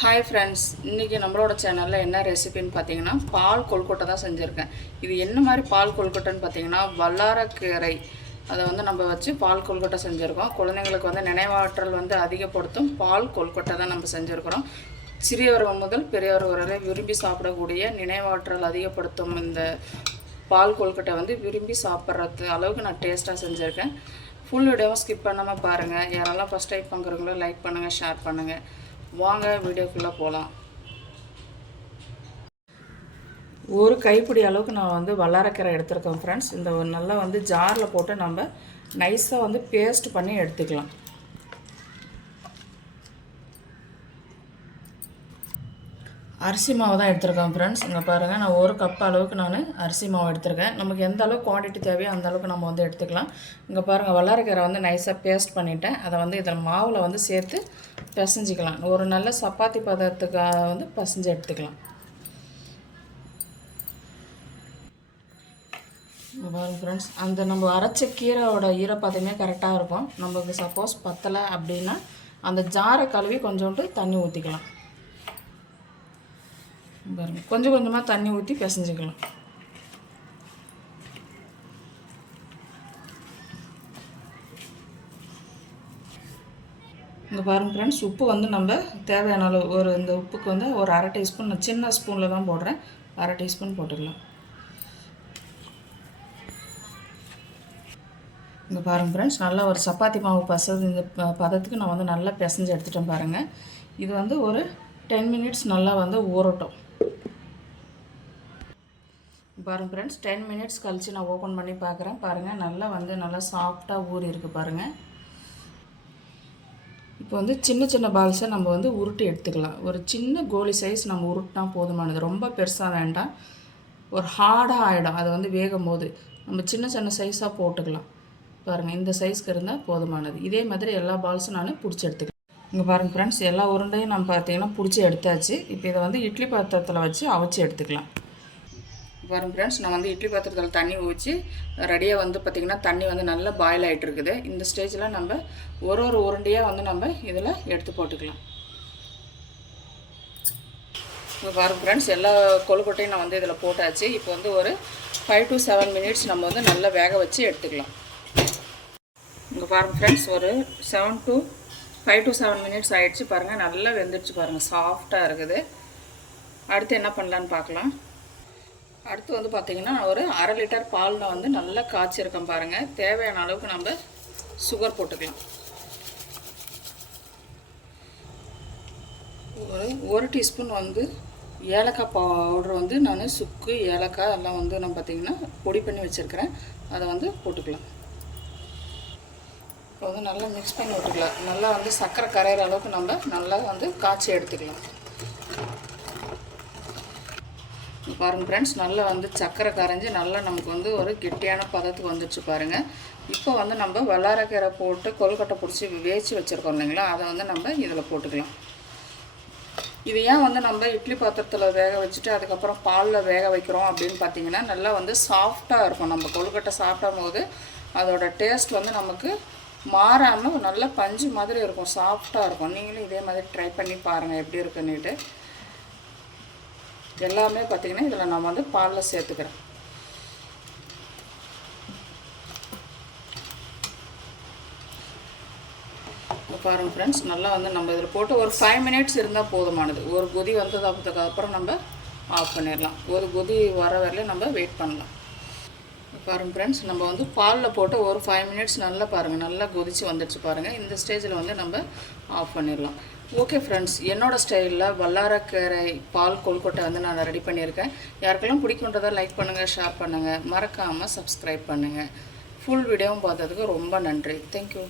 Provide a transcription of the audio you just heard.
Hi friends, இன்றைக்கி நம்மளோட சேனலில் என்ன ரெசிபின்னு பார்த்தீங்கன்னா பால் கொழுக்கட்டை தான் செஞ்சுருக்கேன். இது என்ன மாதிரி பால் கொழுக்கட்டைன்னு பார்த்தீங்கன்னா வல்லாரக்கீரை அதை வந்து நம்ம வச்சு பால் கொழுக்கட்டை செஞ்சுருக்கோம். குழந்தைங்களுக்கு வந்து நினைவாற்றல் வந்து அதிகப்படுத்தும் பால் கொழுக்கட்டை தான் நம்ம செஞ்சுருக்கிறோம். சிறியவர்கள் முதல் பெரியவர் வரை விரும்பி சாப்பிடக்கூடிய நினைவாற்றல் அதிகப்படுத்தும் இந்த பால் கொழுக்கட்டை வந்து விரும்பி சாப்பிட்றது அளவுக்கு நான் டேஸ்ட்டாக செஞ்சுருக்கேன். ஃபுல் வீடியோவும் ஸ்கிப் பண்ணாமல் பாருங்கள். யாரெல்லாம் ஃபஸ்ட் டைம் பார்க்குறீங்களோ லைக் பண்ணுங்கள், ஷேர் பண்ணுங்கள். வாங்க வீடியோக்குள்ளே போகலாம். ஒரு கைப்பிடி அளவுக்கு நான் வந்து வல்லாரக்கீரை எடுத்துருக்கேன் ஃப்ரெண்ட்ஸ். இந்த நல்லா வந்து ஜாரில் போட்டு நம்ம நைஸாக வந்து பேஸ்ட் பண்ணி எடுத்துக்கலாம். அரிசி மாவு தான் எடுத்துருக்கேன் ஃப்ரெண்ட்ஸ். இங்கே பாருங்கள், நான் ஒரு கப் அளவுக்கு நான் அரிசி மாவு எடுத்துருக்கேன். நமக்கு எந்த அளவுக்கு குவான்டிட்டி தேவையோ அந்த அளவுக்கு நம்ம வந்து எடுத்துக்கலாம். இங்கே பாருங்கள், வல்லாரக்கீரை வந்து நைஸாக பேஸ்ட் பண்ணிவிட்டேன். அதை வந்து இதில் மாவில் வந்து சேர்த்து பிசைஞ்சிக்கலாம். ஒரு நல்ல சப்பாத்தி பதத்துக்காக வந்து பிசைஞ்சு எடுத்துக்கலாம். இங்கே பாருங்கள் ஃப்ரெண்ட்ஸ், அந்த நம்ம அரைச்ச கீரையோட ஈரப்பதமே கரெக்டாக இருக்கும். நமக்கு சப்போஸ் பத்தலை அப்படின்னா அந்த ஜாரை கழுவி கொஞ்சோண்டு தண்ணி ஊற்றிக்கலாம். பாருங்கள், கொஞ்சம் கொஞ்சமாக தண்ணி ஊற்றி பிசைஞ்சிக்கலாம். இங்கே பாருங்கள் ஃப்ரெண்ட்ஸ், உப்பு வந்து நம்ம தேவையான அளவு இந்த உப்புக்கு வந்து ஒரு அரை டீஸ்பூன், நான் சின்ன ஸ்பூனில் தான் போடுறேன், அரை டீஸ்பூன் போட்டுக்கலாம். இங்கே பாருங்கள் ஃப்ரெண்ட்ஸ், நல்லா ஒரு சப்பாத்தி மாவு இந்த பதத்துக்கு நான் வந்து நல்லா பிசைஞ்சு எடுத்துட்டேன். பாருங்கள், இது வந்து ஒரு 10 மினிட்ஸ் நல்லா வந்து ஊறட்டும். பாருங்கள் ஃப்ரெண்ட்ஸ், 10 மினிட்ஸ் கழித்து நான் ஓப்பன் பண்ணி பார்க்குறேன். பாருங்கள், நல்லா சாஃப்டாக ஊறி இருக்குது பாருங்கள். இப்போ வந்து சின்ன சின்ன பால்ஸை நம்ம வந்து உருட்டி எடுத்துக்கலாம். ஒரு சின்ன கோலி சைஸ் நம்ம உருட்டினா போதுமானது, ரொம்ப பெருசாக வேண்டாம். ஒரு ஹார்டாக ஆகிடும் அது வந்து வேகும் போது. நம்ம சின்ன சின்ன சைஸாக போட்டுக்கலாம். பாருங்கள், இந்த சைஸ்க்கு இருந்தால் போதுமானது. இதே மாதிரி எல்லா பால்ஸும் நான் பிடிச்சி எடுத்துக்கலாம். இங்கே பாருங்கள் ஃப்ரெண்ட்ஸ், எல்லா உருண்டையும் நம்ம பார்த்திங்கன்னா பிடிச்சி எடுத்தாச்சு. இப்போ இதை வந்து இட்லி பாத்திரத்தில் வச்சு அவிச்சு எடுத்துக்கலாம். பாருங்கள் ஃப்ரெண்ட்ஸ், நான் வந்து இட்லி பாத்திரத்தில் தண்ணி ஊற்றி ரெடியாக வந்து பார்த்திங்கன்னா தண்ணி வந்து நல்லா பாயில் ஆகிட்டு இருக்குது. இந்த ஸ்டேஜில் நம்ம ஒரு உருண்டையாக வந்து நம்ம இதில் எடுத்து போட்டுக்கலாம். இப்போ பாருங்கள் ஃப்ரெண்ட்ஸ், எல்லா கொழுக்கட்டையும் நான் வந்து இதில் போட்டாச்சு. இப்போ வந்து ஒரு 5 to 7 மினிட்ஸ் நம்ம வந்து நல்லா வேக வச்சு எடுத்துக்கலாம். இங்கே பாருங்கள் ஃப்ரெண்ட்ஸ், ஒரு 5 to 7 மினிட்ஸ் ஆகிடுச்சு. பாருங்கள், நல்லா வெந்துடுச்சு. பாருங்கள், சாஃப்டாக இருக்குது. அடுத்து என்ன பண்ணலான்னு பார்க்கலாம். அடுத்து வந்து பார்த்திங்கன்னா ஒரு 1/2 லிட்டர் பால் நான் வந்து நல்லா காய்ச்சிருக்கேன். பாருங்கள், தேவையான அளவுக்கு நம்ம சுகர் போட்டுக்கலாம். ஒரு டீஸ்பூன் வந்து ஏலக்காய் பவுடர் வந்து நான் சுக்கு ஏலக்காய் எல்லாம் வந்து நான் பார்த்திங்கன்னா பொடி பண்ணி வச்சுருக்கிறேன். அதை வந்து போட்டுக்கலாம். இப்போ வந்து நல்லா மிக்ஸ் பண்ணி விட்டுக்கலாம். நல்லா வந்து சர்க்கரை கரையிற அளவுக்கு நம்ம நல்லா வந்து காய்ச்சி எடுத்துக்கலாம். பாருங்கள் ஃப்ரெண்ட்ஸ், நல்லா வந்து சர்க்கரை கரைஞ்சி நல்லா நமக்கு வந்து ஒரு கெட்டியான பதத்துக்கு வந்துடுச்சு. பாருங்கள், இப்போ வந்து நம்ம வல்லாரக்கீரை போட்டு கொழுக்கட்டை பிடிச்சி வேச்சு வச்சுருக்கோம் இல்லைங்களா, அதை வந்து நம்ம இதில் போட்டுக்கலாம். இது ஏன் வந்து நம்ம இட்லி பாத்திரத்தில் வேக வச்சுட்டு அதுக்கப்புறம் பாலில் வேக வைக்கிறோம் அப்படின்னு பார்த்தீங்கன்னா, நல்லா வந்து சாஃப்டாக இருக்கும். நம்ம கொழுக்கட்டை சாப்பிடும் போது அதோட டேஸ்ட் வந்து நமக்கு மாறாமல் நல்ல பஞ்சு மாதிரி இருக்கும், சாஃப்டாக இருக்கும். நீங்களும் இதே மாதிரி ட்ரை பண்ணி பாருங்கள் எப்படி இருக்குன்னுட்டு. எல்லாமே பார்த்திங்கன்னா இதில் நான் வந்து பாலில் சேர்த்துக்கிறேன். பாருங்கள் ஃப்ரெண்ட்ஸ், நல்லா வந்து நம்ம இதில் போட்டு ஒரு 5 மினிட்ஸ் இருந்தால் போதுமானது. ஒரு கொதி வந்ததுக்கப்புறம் நம்ம ஆஃப் பண்ணிடலாம். ஒரு கொதி வர வரையில நம்ம வெயிட் பண்ணலாம். பாருங்கள் ஃப்ரெண்ட்ஸ், நம்ம வந்து பாலில் போட்டு ஒரு 5 மினிட்ஸ் நல்லா பாருங்கள், நல்லா கொதித்து வந்துடுச்சு. பாருங்கள், இந்த ஸ்டேஜில் வந்து நம்ம ஆஃப் பண்ணிடலாம். ஓகே ஃப்ரெண்ட்ஸ், என்னோடய ஸ்டைலில் வல்லாரக்கீரை பால் கொழுக்கட்டை வந்து நான் ரெடி பண்ணியிருக்கேன். யாருக்கெல்லாம் பிடிக்குன்றதை லைக் பண்ணுங்கள், ஷேர் பண்ணுங்கள், மறக்காமல் சப்ஸ்கிரைப் பண்ணுங்கள். ஃபுல் வீடியோவும் பார்த்ததுக்கு ரொம்ப நன்றி. தேங்க்யூ.